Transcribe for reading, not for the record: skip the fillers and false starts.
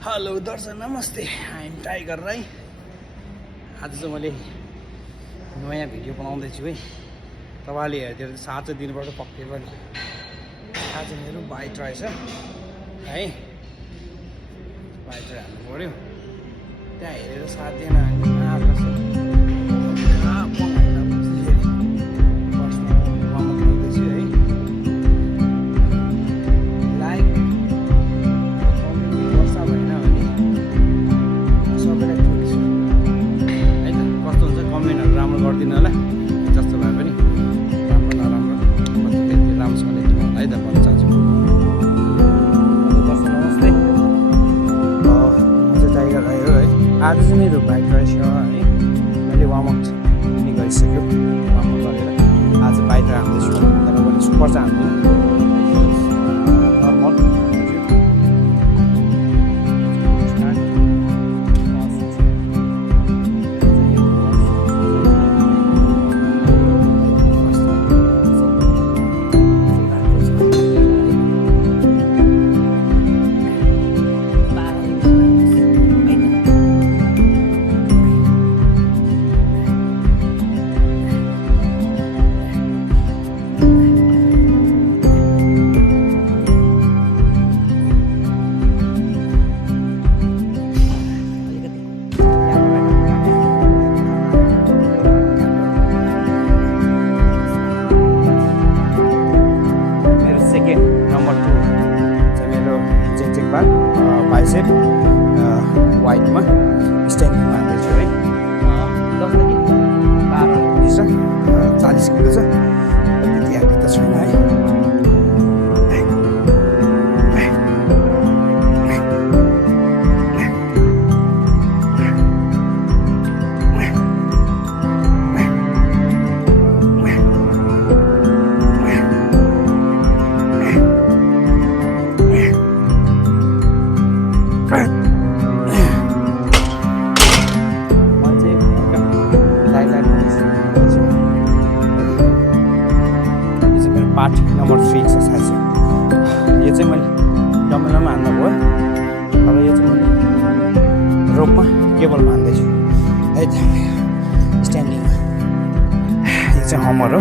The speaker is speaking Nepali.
हेलो दर्शक नमस्ते, आई एम टाइगर राई। आज चाहिँ मैले नयाँ भिडियो बनाउँदैछु है। तपाईँले हेरिदिएर 7 दिनबाट पक्कै पनि आज मेरो बाइक रहेछ है। बाइक हाल्नु पऱ्यो, त्यहाँ हेरेर 7 दिन गरिदिनु होला। जस्तो भए पनि राम्रो नराम्रो त्यति राम्रोसँगले दिनु होला है त भन्न चाहन्छु। दर्शक नमस्ते, म चाहिँ टाइगर राई हो है। आज चाहिँ मेरो बाइक रहेछ है। मैले वार्मअप पनि गरिसक्यो, वार्मअप गरेर आज बाइक हाल्दैछु। तर मैले सुपर चाहिँ हाल्दिनँ, नर्मल बाइसेप वाइटमा स्ट्यान्डिङमा हाल्दैछु है। जसमा कि 12 40 किलो छ, त्यति हाल्ने त छैन है। पार्ट नम्बर 3 एक्सर्साइज हो यो चाहिँ। मैले डम्बलमा हान्दा भयो, अब यो चाहिँ मैले रोपमा केबलमा हान्दैछु है त, स्ट्यान्डिङमा। यो चाहिँ हमर हो।